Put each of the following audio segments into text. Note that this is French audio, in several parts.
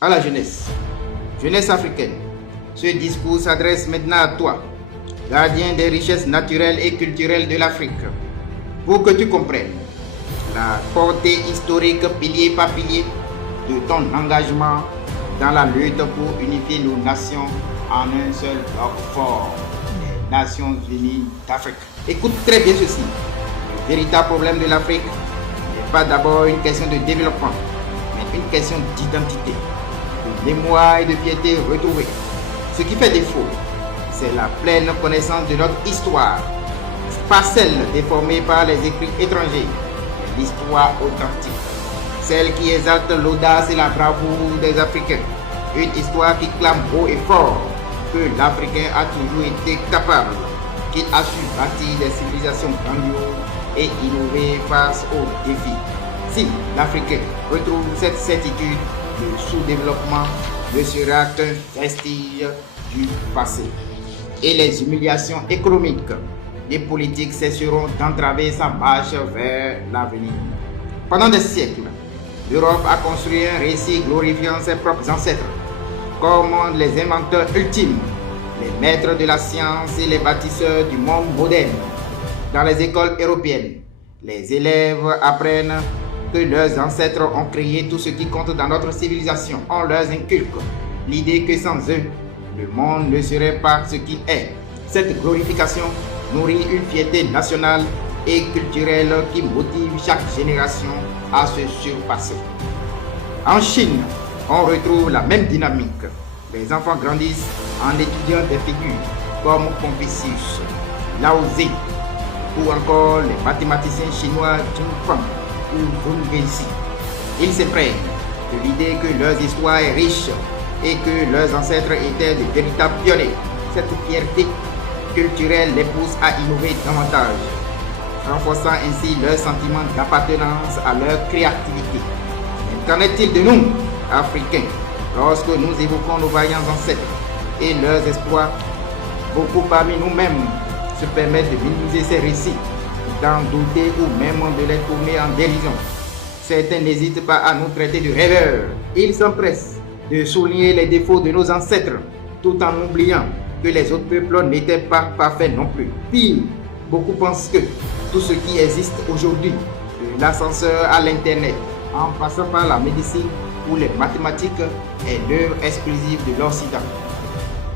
À la jeunesse, jeunesse africaine, ce discours s'adresse maintenant à toi, gardien des richesses naturelles et culturelles de l'Afrique, pour que tu comprennes la portée historique pilier par pilier de ton engagement dans la lutte pour unifier nos nations en un seul bloc fort, les Nations Unies d'Afrique. Écoute très bien ceci. Le véritable problème de l'Afrique n'est pas d'abord une question de développement, mais une question d'identité, de mémoire et de piété retrouvée. Ce qui fait défaut, c'est la pleine connaissance de notre histoire, pas celle déformée par les écrits étrangers, mais l'histoire authentique, celle qui exalte l'audace et la bravoure des Africains, une histoire qui clame haut et fort que l'Africain a toujours été capable, qu'il a su bâtir des civilisations grandioses et innover face aux défis. Si l'Africain retrouve cette certitude, le sous-développement ne sera qu'un vestige du passé. Et les humiliations économiques des politiques cesseront d'entraver sa marche vers l'avenir. Pendant des siècles, l'Europe a construit un récit glorifiant ses propres ancêtres comme les inventeurs ultimes, les maîtres de la science et les bâtisseurs du monde moderne. Dans les écoles européennes, les élèves apprennent que leurs ancêtres ont créé tout ce qui compte dans notre civilisation. On leur inculque l'idée que sans eux, le monde ne serait pas ce qu'il est. Cette glorification nourrit une fierté nationale et culturelle qui motive chaque génération à se surpasser. En Chine, on retrouve la même dynamique. Les enfants grandissent en étudiant des figures comme Confucius, Lao Tse ou encore les mathématiciens chinois Jing Feng ou Wu Weixi. Ils s'imprègnent de l'idée que leur histoire est riche et que leurs ancêtres étaient de véritables pionniers. Cette fierté culturelle les pousse à innover davantage, renforçant ainsi leur sentiment d'appartenance à leur créativité. Mais qu'en est-il de nous, Africains, lorsque nous évoquons nos vaillants ancêtres et leurs exploits? Beaucoup parmi nous-mêmes se permettent de minimiser ces récits, d'en douter ou même de les tourner en dérision. Certains n'hésitent pas à nous traiter de rêveurs. Ils s'empressent de souligner les défauts de nos ancêtres, tout en oubliant que les autres peuples n'étaient pas parfaits non plus. Pire, beaucoup pensent que tout ce qui existe aujourd'hui, de l'ascenseur à l'internet, en passant par la médecine ou les mathématiques, est l'œuvre exclusive de l'Occident.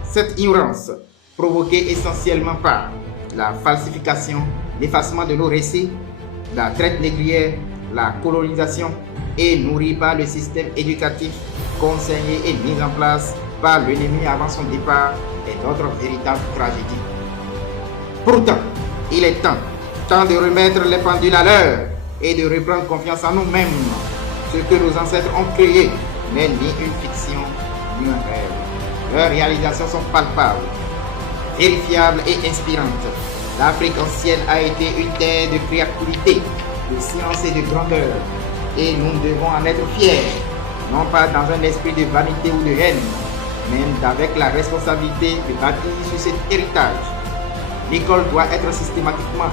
Cette ignorance, provoquée essentiellement par la falsification, l'effacement de nos récits, la traite négrière, la colonisation, et nourrie par le système éducatif conseillé et mis en place par l'ennemi avant son départ, est notre véritable tragédie. Pourtant, il est temps de remettre les pendules à l'heure et de reprendre confiance en nous-mêmes. Ce que nos ancêtres ont créé n'est ni une fiction, ni un rêve. Leurs réalisations sont palpables, vérifiables et inspirantes. L'Afrique ancienne a été une terre de créativité, de science et de grandeur. Et nous devons en être fiers, non pas dans un esprit de vanité ou de haine, mais avec la responsabilité de bâtir sur cet héritage. L'école doit être systématiquement